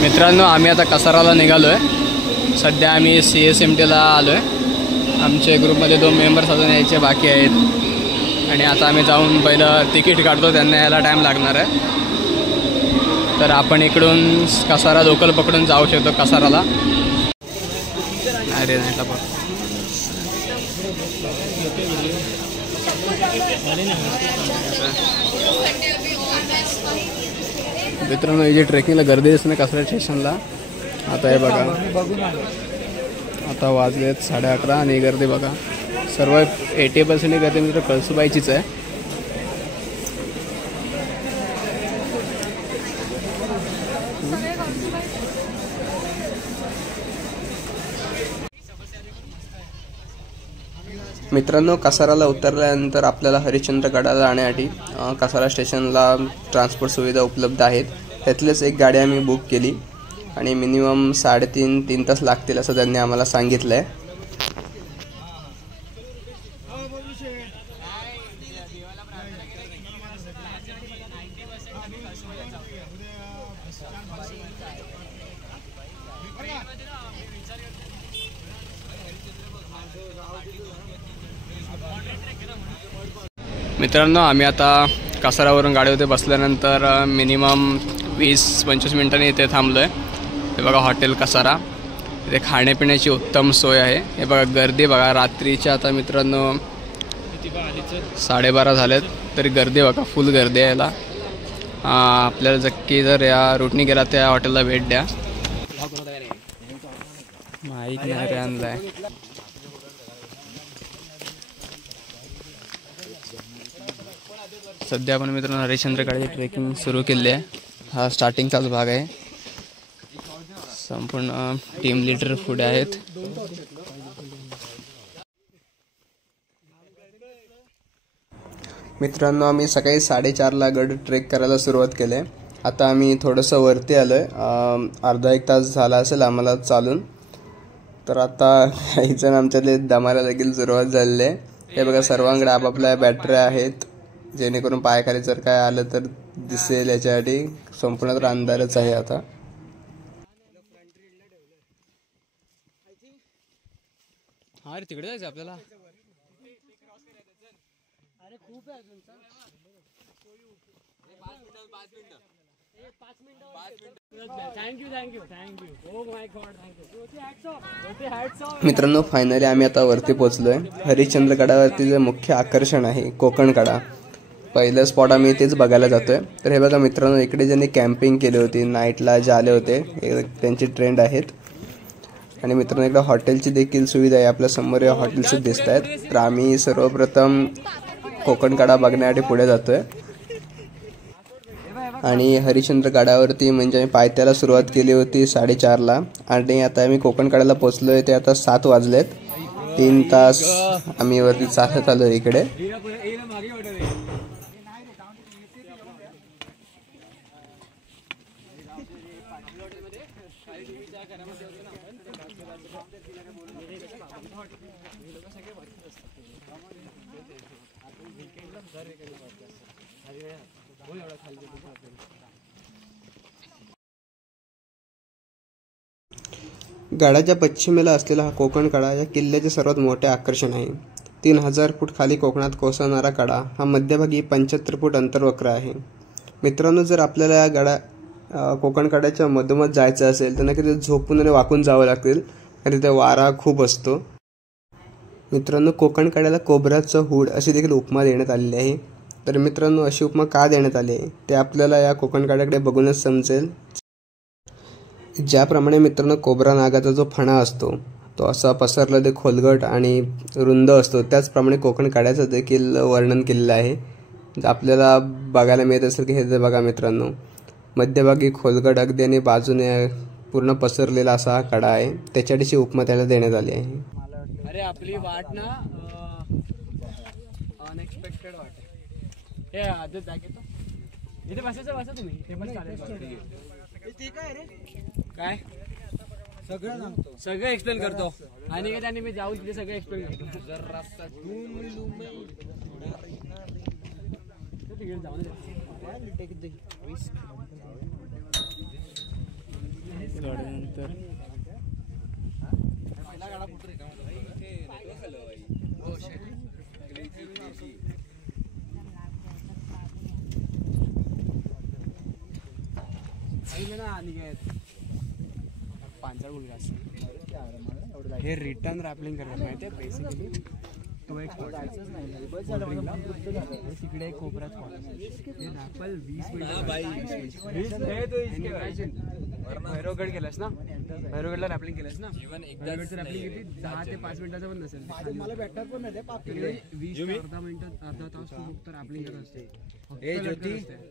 मित्रांनो, आम्ही आता कसाराला निघालो आहे. सध्या आम्ही CSMTला आलो आहे. आमच्या ग्रुपमध्ये 2 मेंबर्स अजून यायचे बाकी आहेत आणि आता आम्ही जाऊन पहिलं तिकीट काढतो. त्यांना यायला टाईम लागणार आहे. तर आपण इकडून कसारा लोकल पकडून जाऊ शकतो कसाराला. अरे नाही बघ मित्रांनो, ही जी ट्रेकिंगला गर्दी दिसते ना कसारा स्टेशनला, आता हे बघा, आता वाजलेत 11:30 आणि गर्दी बघा. सर्व 80% गर्दी मित्र कळसुबाईचीच आहे. मित्रांनो, कसाराला उतरल्यानंतर आपल्याला हरिश्चंद्रगडाला जाण्यासाठी कसारा स्टेशनला ट्रान्सपोर्ट सुविधा उपलब्ध आहेत. त्यातलीच एक गाडी आम्ही बुक केली आणि मिनिमम 3.5-3 तास लागतील असं त्यांनी आम्हाला सांगितलं आहे. मित्रांनो, आम्ही आता कसारावरून गाडीवर बसल्यानंतर मिनिमम 20-25 मिनिटांनी इथे थांबलो आहे. हे बघा हॉटेल कसारा. इथे खाण्यापिण्याची उत्तम सोय आहे. हे बघा गर्दी बघा. रात्रीच्या आता मित्रांनो 12:30 झालेत तरी गर्दी बघा, फुल गर्दी आहे याला. आपल्याला जक्की जर या रूटनी गेला त्या हॉटेलला भेट द्या. माईक नाही रे आणलाय. सध्या आपण मित्रांनो हरिश्चंद्रगडाची ट्रेकिंग सुरू केली आहे. हा स्टार्टिंगचाच भाग आहे. संपूर्ण टीम लीडर पुढे आहेत. मित्रांनो, आम्ही सकाळी 4:30ला गड ट्रेक करायला सुरुवात केली आहे. आता आम्ही थोडंसं वरती आलो आहे. अर्धा-1 तास झाला असेल आम्हाला चालून. तर आता काही जण आमच्याकडे दमायला देखील सुरुवात झालेली आहे. हे बघा, सर्वांकडे आपापल्या बॅटऱ्या आहेत जेणेकरून पायाखाली जर काय आलं तर दिसेल याच्यासाठी. संपूर्ण तर अंधारच आहे आता. हा रे, तिकडे जायचं आपल्याला. मित्रांनो, फायनली आम्ही आता वरती पोहोचलोय. हरिश्चंद्रगडावरती जे मुख्य आकर्षण आहे कोकण कडा, पहिलं स्पॉट आम्ही तेच बघायला जातोय. तर हे बघा मित्रांनो, इकडे ज्यांनी कॅम्पिंग केली होती, नाईटला जे आले होते, हे त्यांची ट्रेंड आहेत. आणि मित्रांनो, इकडे हॉटेलची देखील सुविधा आहे. आपल्या समोर या हॉटेल्स दिसत आहेत. तर आम्ही सर्वप्रथम कोकण कडा बघण्यासाठी पुढे जातोय. आणि हरिश्चंद्रगडावरती म्हणजे आम्ही पायथ्याला सुरुवात केली होती 4:30ला आणि आता आम्ही कोकण कडाला पोहोचलोय. ते आता 7 वाजलेत. 3 तास आम्ही वरती चालत आलो इकडे. गडाच्या पश्चिमेला असलेला हा कोकण कडा या किल्ल्याचे सर्वात मोठे आकर्षण आहे. 3000 फूट खाली कोकणात कोसळणारा कडा हा मध्यभागी 75 फूट अंतर्वक्र आहे. मित्रांनो, जर आपल्याला या कोकण कड्याच्या मधोमध जायचं असेल तर नक्की तिथे झोपून आणि वाकून जावं लागेल आणि तिथे वारा खूप असतो. मित्रांनो, कोकण कड्याला कोबराचं हूड अशी देखील उपमा देण्यात आलेली आहे. तर मित्रांनो, अशी उपमा का देण्यात आली आहे ते आपल्याला या कोकण कड्याकडे बघूनच समजेल. ज्याप्रमाणे मित्रांनो कोबरा नागाचा जो फणा असतो तो असा पसरला ते खोलगट आणि रुंद असतो, त्याचप्रमाणे कोकण कड्याचं देखील वर्णन केलेलं आहे. आपल्याला बघायला मिळत असेल की हे बघा मित्रांनो, मध्यभागी खोलगट अगदी आणि बाजूने पूर्ण पसरलेला असा हा कडा आहे. त्याच्यासाठी उपमा त्याला देण्यात आली आहे. अरे आपली वाट ना अनएक्सपेक्टेड वाट आहे. हे आजच जागे तो इथे बसा तुम्ही. इथे पण चालेल. काय सगळं सांगतो, सगळं एक्सप्लेन करतो. आणि त्याने मी जाऊन तिथे सगळं एक्सप्लेन करतो. जर रस्ता हे रिटर्न रॅपलिंग करतात माहिती आहे बेसिकली. तो एक तिकडे एक कोपऱ्यात रॅपल 20 भैरवगड केलास ना, भैरवगडला रॅपलिंग केलास ना, भैरवगडचं रॅपलिंग किती 10 ते 5 मिनिटाचं पण नसेल. मला भेटणार पण नाही 20 अर्धा मिनिटात अर्धा तास तू फक्त रॅपलिंग करत असते.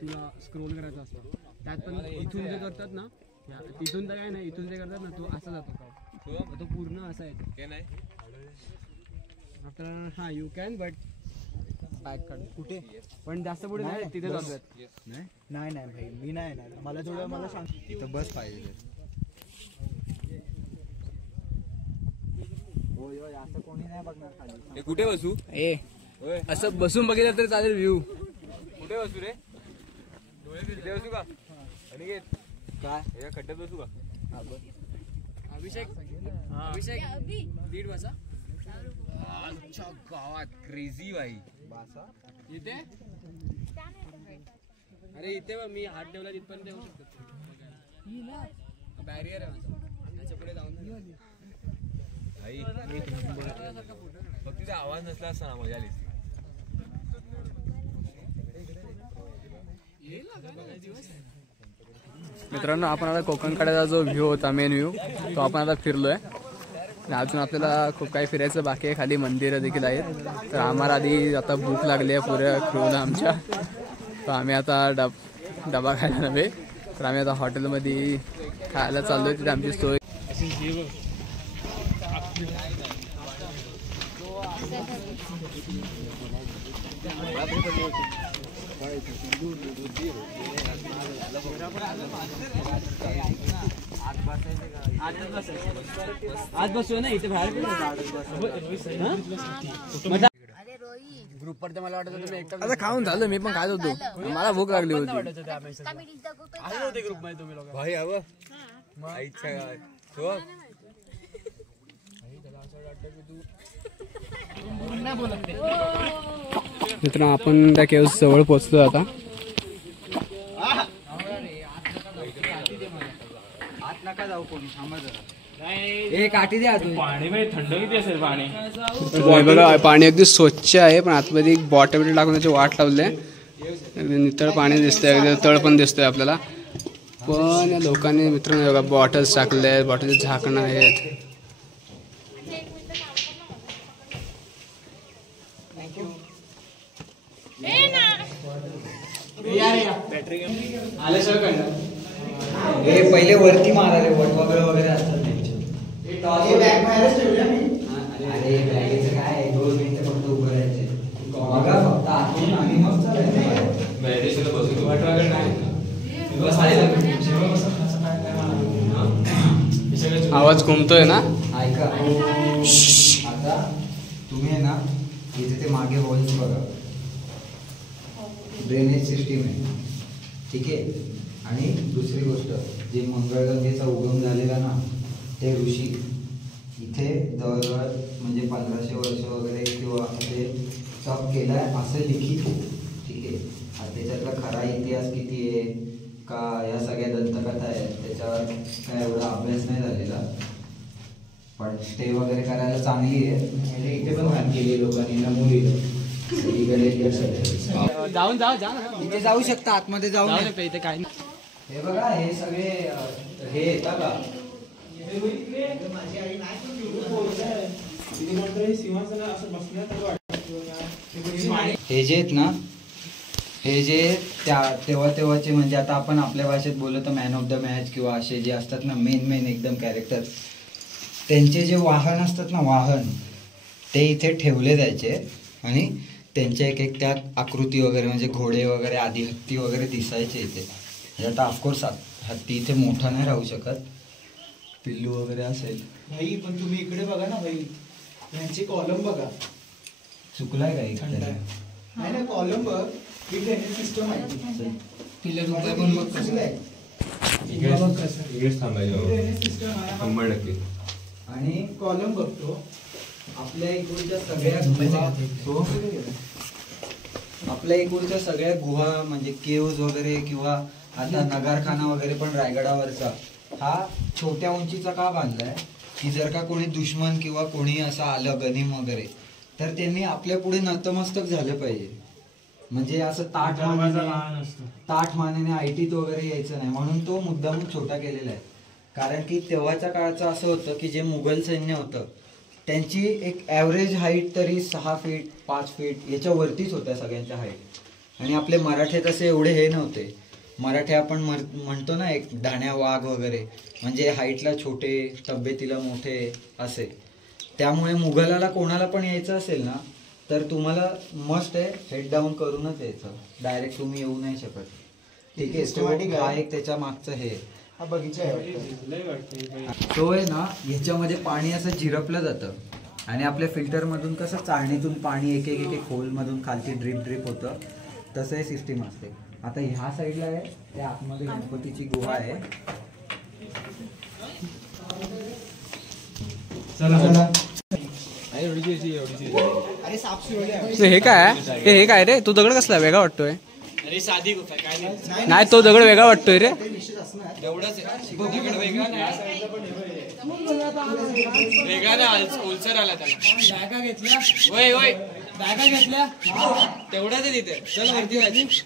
तुला स्क्रोल करायचं असतं त्यात पण. इथून जे करतात ना, तिथून तर काय नाही, इथून जे करतात ना तो असा जातो तो पूर्ण असा आहे आपल्याला. हा यू कॅन बट बॅक काढ कुठे पण जास्त पुढे नाही तिथे जातोय. नाही नाही भाई मी नाही येणार. मला थोडं मला सांग तिथं बस पाहिजे. असं कोणी नाही बघणार खाली. कुठे बसू? ए असं बसून बघितलं तरी चालेल व्ह्यू. कुठे बसू रे? तिथे बसू का? आणि काय एका खड्ड्यात बसू का? अभिषेक दीड वाजा गावात क्रेझी भाई इथे. अरे इथे मी हात ठेवला तिथपर्यंत येऊ शकतो. बॅरियर आहे त्याच्या पुढे जाऊन फक्त तिथे आवाज नसला असता ना मजा आली. मित्रांनो आपण आता कोकण कड्याचा जो व्ह्यू होता मेन व्ह्यू तो आपण आता फिरलोय. अजून आपल्याला खूप काही फिरायचं बाकी आहे. खाली मंदिरं देखील आहेत. तर आम्हाला आधी आता भूक लागली आहे पुऱ्या क्रूला आमच्या. तर आम्ही आता डबा खायला नव्हे तर आम्ही आता हॉटेलमध्ये खायला चाललोय. तिथे आमची सोय. आज बसू ना इथे बाहेर ग्रुप वर. मला वाटत होतं मी एकटा. आता खाऊन झालं मी पण खात होतो. मला भूक लागली होती. ग्रुप मध्ये तुम्ही लोक भाई हवं मित्रांनो आपण त्या केव्स जवळ पोहोचलो आता. बघा पाणी अगदी स्वच्छ आहे पण आतमध्ये एक बॉटल टाकून त्याची वाट लावली आहे. नितळ पाणी दिसतंय, तळ पण दिसतंय आपल्याला. पण या लोकांनी मित्रांनो बघा बॉटल्स टाकले आहेत, बॉटलचे झाकणं आहेत. हे पहिले वरती माराले वट वगैरे असतात त्यांचे. अरे बॅगेचं काय 2 मिनिटं फक्त उभं राहायचे बघा फक्त आतून आणि मग आवाज घुमतोय ना. ऐका आता तुम्ही ना इथे ते मागे होल्स बघा. ड्रेनेज सिस्टीम आहे ठीक आहे. आणि दुसरी गोष्ट जे मंगळगंगेचा उगम झालेला ना ते ऋषी इथे जवळजवळ म्हणजे 1500 वर्ष वगैरे किंवा ते तप केलाय असं लिखित ठीक आहे. त्याच्यातला खरा इतिहास किती आहे का या सगळ्या दंतकथा आहेत त्याच्यावर काय एवढा अभ्यास नाही झालेला. पण स्टे वगैरे करायला चांगली आहे. म्हणजे इथे पण घाण केली लोकांनी नमुलीला जाऊन जा इथे जाऊ शकता आतमध्ये जाऊ शकता. इथे काय हे बघा हे सगळे हे येतात का हे जे आहेत ना हे जे तेव्हाचे म्हणजे आता आपण आपल्या भाषेत बोललो तर मॅन ऑफ द मॅच किंवा असे जे असतात ना मेन एकदम कॅरेक्टर त्यांचे जे वाहन असतात ना वाहन ते इथे ठेवले जायचे. आणि त्यांच्या एक त्यात आकृती वगैरे म्हणजे घोडे वगैरे आधी हत्ती वगैरे दिसायचे इथे. आता ऑफकोर्स हत्ती इथे मोठा नाही राहू शकत. पिल्लू वगैरे असेल भाई. पण तुम्ही इकडे बघा ना भाई यांची कॉलम बघा. चुकलाय का इकडे नाही कॉलम बघ ही ड्रेनेज सिस्टम आहे पिलर उभा पण बघ कसं आहे इकडेच थांबायचं 100%. आणि कॉलम बघतो आपल्या इकडच्या सगळ्या गुहा म्हणजे केव्ज वगैरे किंवा आता नगारखाना वगैरे पण रायगडावरचा हा छोट्या उंचीचा का बांधलाय की जर का कोणी दुश्मन किंवा कोणी असं आलं गनिम वगैरे तर त्यांनी आपल्या पुढे नतमस्तक झालं पाहिजे. म्हणजे असं ताठ मानेने आयटीत वगैरे यायचं नाही म्हणून तो मुद्दामून छोटा केलेला आहे. कारण की तेव्हाच्या काळाचं असं होतं की जे मुघल सैन्य होतं त्यांची एक ॲव्हरेज हाईट तरी 6 फीट 5 फीट याच्यावरतीच होत्या सगळ्यांच्या हाईट. आणि आपले मराठे तसे एवढे हे नव्हते. मराठे आपण म्हणतो ना एक ढाण्या वाघ वगैरे म्हणजे हाईटला छोटे तब्येतीला मोठे असे. त्यामुळे मुघलाला कोणाला पण यायचं असेल ना तर तुम्हाला मस्ट आहे हेड डाऊन करूनच यायचं. डायरेक्ट तुम्ही येऊ नाही शकत. ठीक आहे. हा एक त्याच्या मागचं हे हा बगीचा आहे तो आहे ना ह्याच्यामध्ये पाणी असं झिरपलं जातं आणि आपल्या फिल्टरमधून कसं चाळणीतून पाणी एक एक एक होलमधून खालती ड्रीप होतं तसं हे सिस्टीम असते. आता ह्या साईडला आहे त्या आतमध्ये गणपतीची गुहा आहे. हे काय हे काय रे तू दगड कसला वेगळा वाटतोय. अरे साधी गुफा काय नाही तो दगड वेगळा वाटतोय रे. वेगळा नाही ओलसर आला त्याला. बॅगा घेतल्या वय वय बॅगा घेतल्या तेवढाच आहे तिथे. चल वरती जायचं.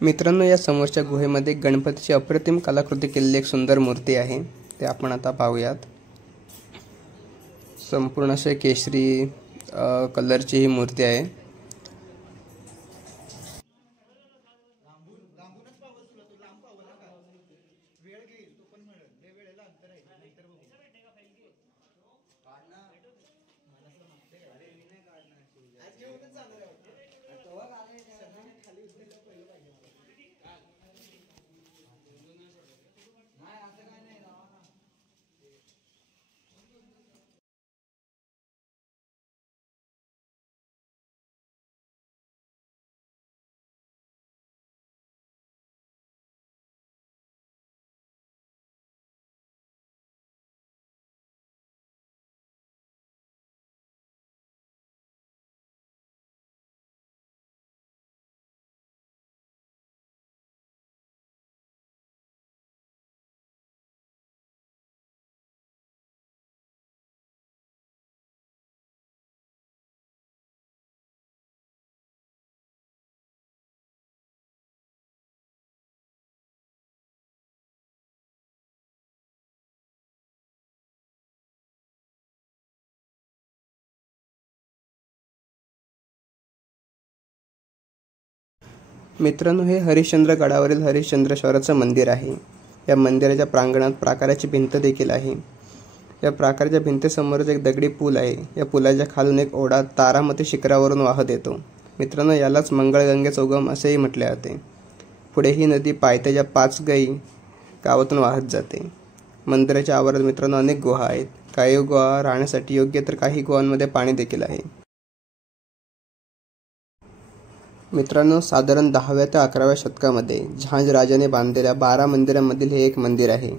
मित्रांनो, या समोरच्या गुहेमध्ये गणपतीची अप्रतिम कलाकृती केलेली एक सुंदर मूर्ती आहे. ते आपण आता पाहूयात. संपूर्ण असे केशरी कलरची ही मूर्ती आहे. मित्रांनो, हे हरिश्चंद्र गडावरील हरिश्चंद्रेश्वराचं मंदिर आहे. या मंदिराच्या प्रांगणात प्राकाराची भिंत देखील आहे. या प्राकाराच्या भिंतीसमोरच एक दगडी पूल आहे. या पुलाच्या खालून एक ओढा तारामती शिखरावरून वाहत येतो. मित्रांनो, यालाच मंगळगंगेचा उगम असेही म्हटले जाते. पुढे ही नदी पायथ्याच्या 5 गई गावातून वाहत जाते. मंदिराच्या आवारात मित्रांनो अनेक गुहा आहेत. काही गुहा राहण्यासाठी योग्य तर काही गुहांमध्ये पाणी देखील आहे. मित्रांनो, साधारण 10व्या ते 11व्या शतकामध्ये झांज राजाने बांधलेल्या 12 मंदिरांमधील हे एक मंदिर आहे.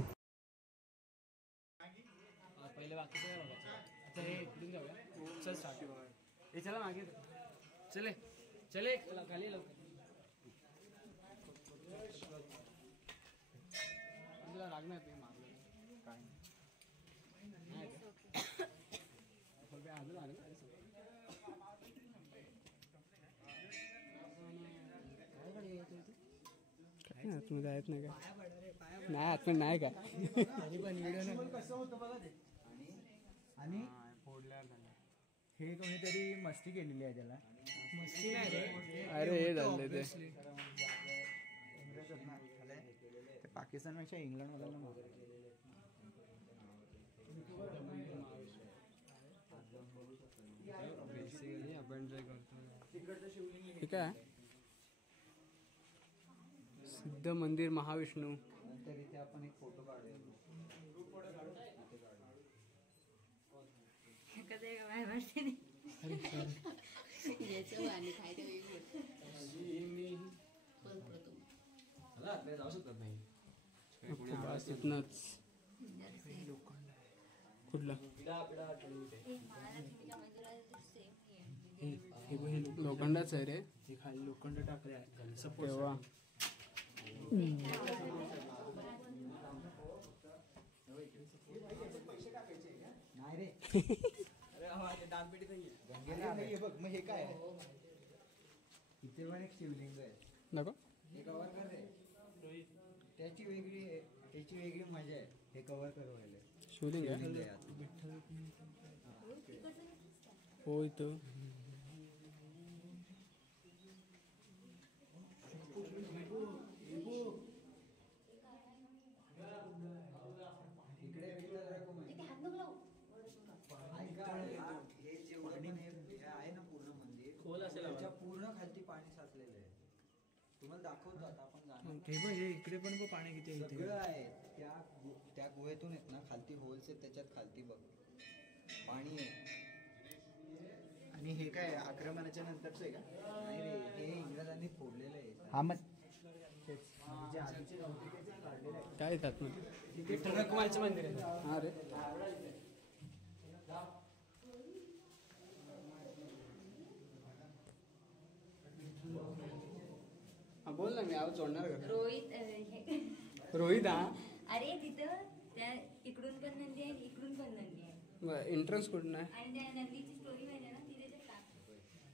काय आतमध्ये आहेत नाही काय नाही आतमध्ये नाही काय आणि हे कोणीतरी मस्ती केलेली आहे त्याला. मस्ती नाही रे, अरे हे झालं ते पाकिस्तानपेक्षा इंग्लंड वाला बेसिकली आपण ट्राय करतो. ठीक आहे. सिद्ध मंदिर महाविष्णू. नंतर इथे आपण एक फोटो काढूया. जाऊ शकतात नाही इथनंच कुठला लोखंडाच आहे रे. खाली लोखंड टाकले तेव्हा नाही रे. बघ मग हे काय इथे पण एक शिवलिंग आहे. नको हे कव्हर कर रे. त्याची वेगळी मजा आहे. हे कव्हर कर व्हायला. शिवलिंग आहे हो इथं. पूर्ण खालती पाणी साचलेलं आहे. तुम्हाला दाखवतो आता आपण जाणार. हे बघ हे इकडे पण पाणी किती आहे सगळं आहे. त्या गुहेतून आहेत ना खालती होल्स आहेत, त्याच्यात खालती बघ पाणी आहे. आणि हे काय आक्रमणाच्या नंतरच आहे का? नाही रे, हे इंग्रजांनी फोडलेलं आहे. हा मग काय येतात मग विठ्ठल रखुमाईचं मंदिर आहे. हा रे. हा बोल ना, मी आवाज जोडणार का? रोहित हा. अरे तिथं त्या इकडून पण नंदी आहे इकडून पण नंदी आहे. एंट्रन्स कुठून आहे? आणि त्या नंदीची स्टोरी माहिती आहे ना, ती त्याच्यात टाक.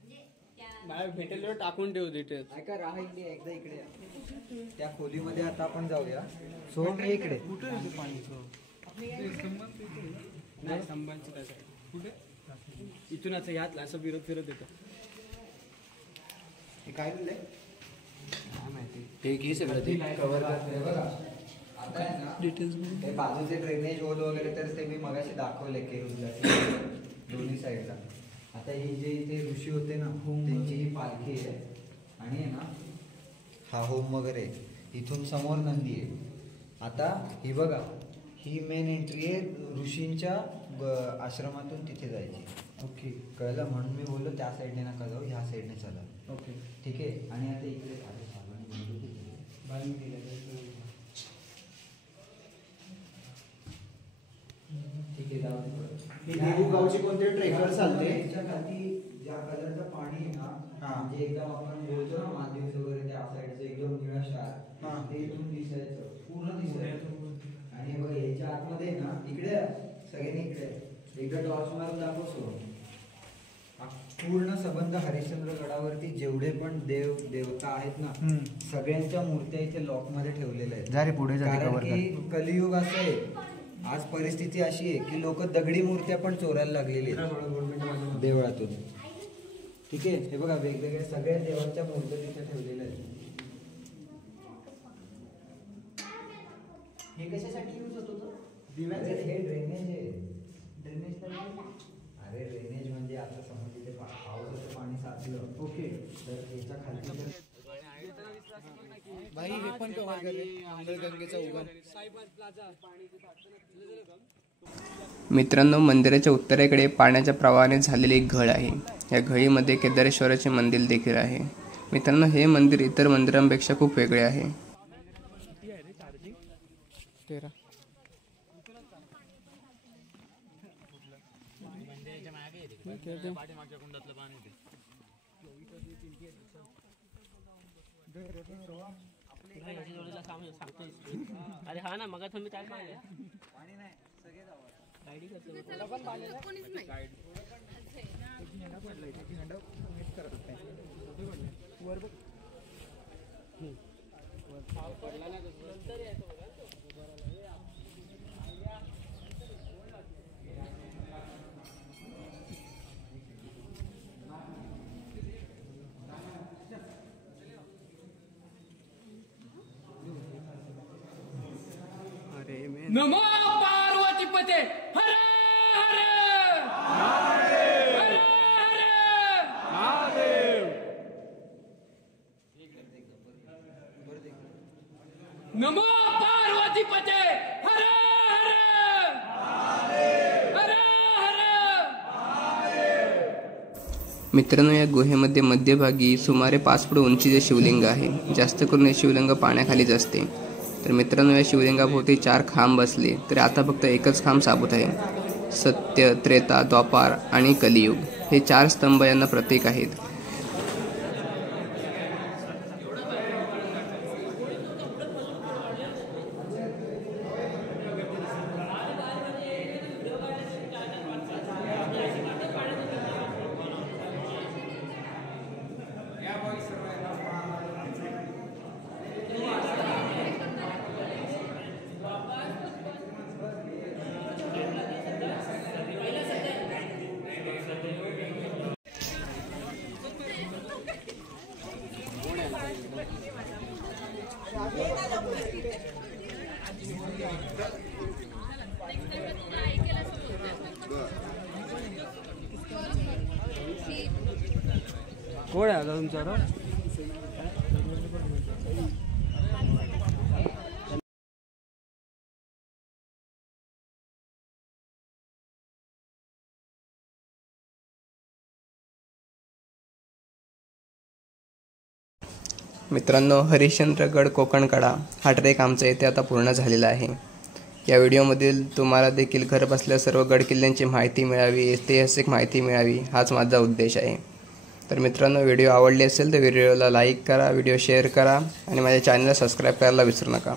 म्हणजे त्या मला भेटेल तेवढं टाकून ठेव तिथे. ऐका राहा इकडे एकदा इकडे या. त्या खोलीमध्ये आता आपण जाऊया. सो मी इकडे नाही संभांची त्या साईड कुठे इथून असं यातला असं फिरत येतं. हे काय लिहिलंय? काय माहिती ठीक आहे सगळं ते कव्हर करतोय बघा. आता आहे ना डिटेल्स हे बाजूचे ड्रेनेज होल वगैरे तर ते मी मगाशी दाखवले केरूला दोन्ही साईडला. आता ही जे इथे ऋषी होते ना त्यांची ही पालखी आहे. आणि आहे ना हा होम वगैरे इथून समोर नंदी आहे. आता ही बघा ही मेन एंट्री आहे ऋषींच्या आश्रमातून तिथे जायची. ओके कळलं म्हणून मी बोललो त्या साईडने नका जाऊ, ह्या साईडने चला. ओके ठीक आहे. आणि आता इकडे ठीक आहे जाऊ दे. देऊळगावचे कोणते ट्रेकर चालते? याच्या खाली ज्या कलरचं पाणी आहे ना म्हणजे एकदम आपण बोलतो ना मालदीव वगैरे त्या साईडचं एकदम निळा शार ते इथून दिसायचं पूर्ण दिसायचं. आणि बघा याच्या आतमध्ये ना इकडे सगळ्यांनी इकडे एकदा टॉर्च मारून दाखवतो. पूर्ण संबंध हरिश्चंद्र गडावरती जेवढे पण देवता आहेत ना सगळ्यांच्या मूर्त्या इथे लॉक मध्ये ठेवलेल्या आहेत. कारण की कलियुग असं आहे. आज परिस्थिती अशी आहे की लोक दगडी मूर्त्या पण चोरायला लागलेली आहेत देवळातून. ठीक आहे. हे बघा वेगवेगळ्या सगळ्या देवांच्या मूर्त्या तिथे ठेवलेल्या आहेत. हे कशासाठी यूज होत होतं? हे ड्रेनेज आहे. ड्रेनेज अरे ड्रेनेज म्हणजे आता समज तिथे पावसाचं पाणी साचलं ओके तर याच्या खाली भाई हे पण कव्हर कर गंगेचा उगम. मित्रांनो, मंदिराच्या उत्तरेकडे पाण्याच्या प्रवाहाने झालेली एक घळ आहे. या घळीमध्ये केदारेश्वराचे मंदिर देखील आहे. मित्रांनो, हे मंदिर इतर मंदिरांपेक्षा खूप वेगळे आहे. 13 अरे हा ना मग तुम्ही काय सांगा कोणीच नाही नमो पार्वती पते हर हर हर हर नमो पार्वती पते हर हर हर मित्रांनो, या गुहेमध्ये मध्यभागी सुमारे 5 फूट उंचीचे शिवलिंग आहे. जास्त करून हे शिवलिंग पाण्याखालीच असते. तर मित्रांनो, या शिवलिंगाभोवती 4 खांब बसले तरी आता फक्त एकच खांब साबूत आहे. सत्य, त्रेता, द्वापार आणि कलियुग हे 4 स्तंभ यांना प्रतीक आहेत. कोण आहे आता तुमच्यावर? मित्रांनो, हरिश्चंद्रगड कोकणकडा हा ट्रेक आमचा इथे आता पूर्ण झालेला आहे. या व्हिडिओमधील तुम्हाला देखील घर बसल्या सर्व गडकिल्ल्यांची माहिती मिळावी, ऐतिहासिक माहिती मिळावी हाच माझा उद्देश आहे. तर मित्रांनो, व्हिडिओ आवडली असेल तर व्हिडिओला लाईक करा, व्हिडिओ शेअर करा आणि माझ्या चॅनलला सबस्क्राईब करायला विसरू नका.